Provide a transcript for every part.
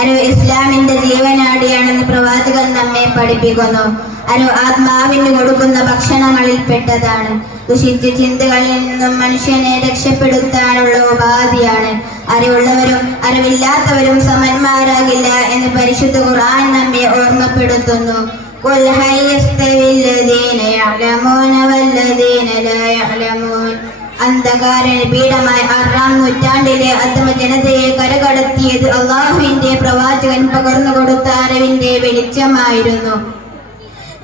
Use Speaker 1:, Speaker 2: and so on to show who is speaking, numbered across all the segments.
Speaker 1: അനു ഇസ്ലാമിന്റെ ജീവനാടിയാണെന്ന് പ്രവാചകൻ നമ്മെ പഠിപ്പിക്കുന്നു അനു ആത്മാവിന് കൊടുക്കുന്ന ഭക്ഷണങ്ങളിൽ പെട്ടതാണ് ദുഷിച്ച ചിന്തകളിൽ നിന്നും മനുഷ്യനെ രക്ഷപ്പെടുത്താനുള്ള ഉപാധിയാണ് അറിവുള്ളവരും അറിവില്ലാത്തവരും സമന്മാരാകില്ല എന്ന് പരിശുദ്ധ ഖുർആൻ നമ്മെ ഓർമ്മപ്പെടുത്തുന്നു قل هل يستوي الذين يعلمون والذين لا يعلمون അന്ധകാര പീഠമായ ആറാം നൂറ്റാണ്ടിലെ അധമ ജനതയെ കരകടത്തിയത് അള്ളാഹുവിന്റെ പ്രവാചകൻ പകർന്നു കൊടുത്ത അറിവിന്റെ വെളിച്ചമായിരുന്നു.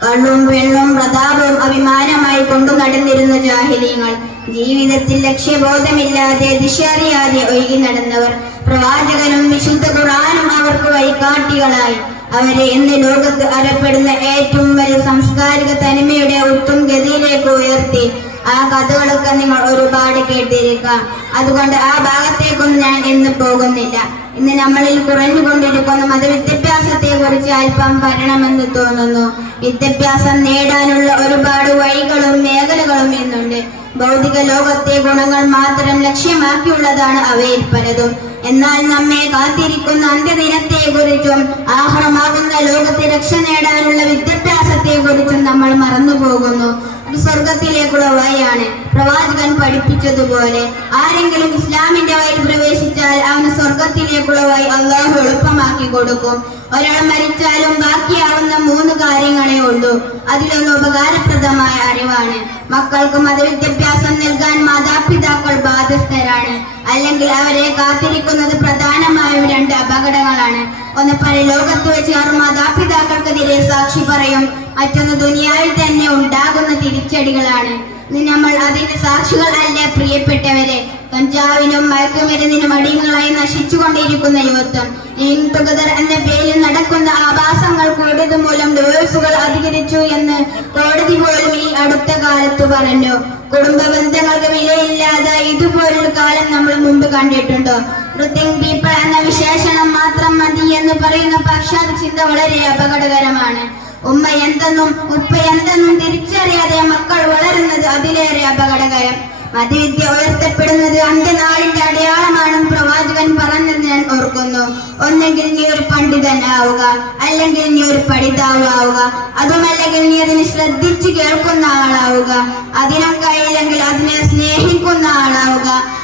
Speaker 1: കണ്ണും പെണ്ണും പ്രതാപവും അഭിമാനമായി കൊണ്ടു നടന്നിരുന്ന ജാഹിലിയങ്ങൾ ജീവിതത്തിൽ ലക്ഷ്യബോധമില്ലാതെ ദിശ അറിയാതെ ഒഴുകി നടന്നവർ പ്രവാചകനും വിശുദ്ധ ഖുറാനും അവർക്ക് വഴികാട്ടികളായി. അവരെ ഇന്ന് ലോകത്ത് അറിയപ്പെടുന്ന ഏറ്റവും വലിയ സാംസ്കാരിക തനിമയുടെ ഒട്ടും ഗതിയിലേക്ക് ഉയർത്തി ആ കഥകളൊക്കെ നിങ്ങൾ ഒരുപാട് കേട്ടിരിക്കാം അതുകൊണ്ട് ആ ഭാഗത്തേക്കൊന്നും ഞാൻ ഇന്ന് പോകുന്നില്ല. ഇന്ന് നമ്മളിൽ കുറഞ്ഞുകൊണ്ടിരിക്കുന്ന. മതവിദ്യാഭ്യാസത്തെ കുറിച്ച് അല്പം പറയണമെന്ന് തോന്നുന്നു. വിദ്യാഭ്യാസം നേടാനുള്ള ഒരുപാട് വഴികളും മേഖലകളും ഇന്നുണ്ട്. ഭൗതിക ലോകത്തെ ഗുണങ്ങൾ മാത്രം ലക്ഷ്യമാക്കിയുള്ളതാണ് അവയിൽ പലതും എന്നാൽ നമ്മെ കാത്തിരിക്കുന്ന അന്ത്യദിനത്തെ കുറിച്ചും ആഹ്ലമാകുന്ന ലോകത്തെ രക്ഷ നേടാനുള്ള വിദ്യാഭ്യാസത്തെ കുറിച്ചും നമ്മൾ മറന്നുപോകുന്നു. സ്വർഗത്തിലേക്കുള്ള വഴിയാണ്. പ്രവാചകൻ പഠിപ്പിച്ചതുപോലെ ആരെങ്കിലും ഇസ്ലാമിന്റെ വഴി പ്രവേശിച്ചാൽ അവന് സ്വർഗത്തിലേക്കുള്ള വഴി അള്ളാഹു എളുപ്പമാക്കി കൊടുക്കും. ഒരാൾ മരിച്ചാലും ബാക്കിയാവുന്ന മൂന്ന് കാര്യങ്ങളേ ഉള്ളൂ. അതിലൊന്ന് ഉപകാരപ്രദമായ അറിവാണ്. മക്കൾക്ക് മതവിദ്യാഭ്യാസം നൽകാൻ മാതാപിതാക്കൾ ബാധ്യസ്ഥരാണ്. അല്ലെങ്കിൽ അവരെ കാത്തിരിക്കുന്നത് പ്രധാനമായും രണ്ട് അപകടങ്ങളാണ്. ഒന്ന് പരലോകത്ത് വെച്ച് അവർ മാതാപിതാക്കൾക്കെതിരെ സാക്ഷി പറയും. മറ്റൊന്ന് ദുനിയാവിൽ തന്നെ ഉണ്ടാകുന്ന ഇന്ന് നമ്മൾ അതിന് സാക്ഷികൾ അല്ല പ്രിയപ്പെട്ടവരെ? കഞ്ചാവിനും മയക്കുമരുന്നിനും അടിമകളായി നശിച്ചുകൊണ്ടിരിക്കുന്ന യുവത്വം. എന്ന പേരിൽ നടക്കുന്ന ആഭാസങ്ങൾ കൂടിയത് മൂലം ഡിവോഴ്സുകൾ അധികരിച്ചു എന്ന് കോടതി പോലും ഈ അടുത്ത കാലത്ത് പറഞ്ഞു. കുടുംബ ബന്ധങ്ങൾക്ക് വിലയില്ലാതെ ഇതുപോലൊരു കാലം നമ്മൾ മുമ്പ് കണ്ടിട്ടുണ്ടോ. വൃത്തിങ് പീപ്പിൾ എന്ന വിശേഷണം മാത്രം മതി എന്ന് പറയുന്ന പാശ്ചാത്യ ചിന്ത വളരെ അപകടകരമാണ്. ഉമ്മ എന്തെന്നും ഉപ്പ എന്തെന്നും തിരിച്ചറിയാതെ മക്കൾ വളരുന്നത് അതിലേറെ അപകടകരം. മതവിദ്യ ഉയർത്തപ്പെടുന്നത് അന്ത്യനാളിന്റെ അടയാളമാണെന്ന് പ്രവാചകൻ പറഞ്ഞത് ഞാൻ ഓർക്കുന്നു. ഒന്നെങ്കിൽ നീ ഒരു പണ്ഡിതൻ ആവുക അല്ലെങ്കിൽ നീ ഒരു പഠിതാവ് ആവുക അതുമല്ലെങ്കിൽ നീ അതിനെ ശ്രദ്ധിച്ച് കേൾക്കുന്ന ആളാവുക. അതിനും കഴിയില്ലെങ്കിൽ അതിനെ സ്നേഹിക്കുന്ന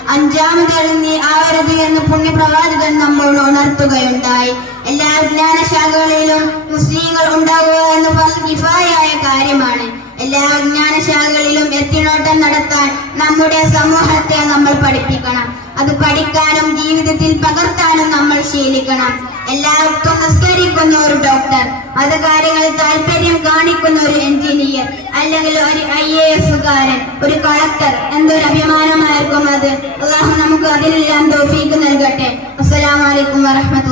Speaker 1: ആളാവുക അഞ്ചാമതായി നീ ആവരുത് എന്ന് പുണ്യപ്രവാചകൻ നമ്മോട് ഉണർത്തുകയുണ്ടായി. എല്ലാ ജ്ഞാനശാഖകളിലും മുസ്ലിങ്ങൾ ഉണ്ടാകുക എന്ന് കിഫായായ കാര്യമാണ്. എല്ലാ ജ്ഞാനശാഖകളിലും എത്തിനോട്ടം നടത്താൻ നമ്മുടെ സമൂഹത്തെ നമ്മൾ പഠിപ്പിക്കണം. അത് പഠിക്കാനും ജീവിതത്തിൽ പകർത്താനും നമ്മൾ ശീലിക്കണം. എല്ലാവർക്കും നിസ്കരിക്കുന്ന ഒരു ഡോക്ടർ മതകാര്യങ്ങളിൽ താല്പര്യം കാണിക്കുന്ന ഒരു എഞ്ചിനീയർ അല്ലെങ്കിൽ ഒരു ഐ എ എസുകാരൻ ഒരു കളക്ടർ എന്തൊരു അഭിമാനമായിരിക്കും അത്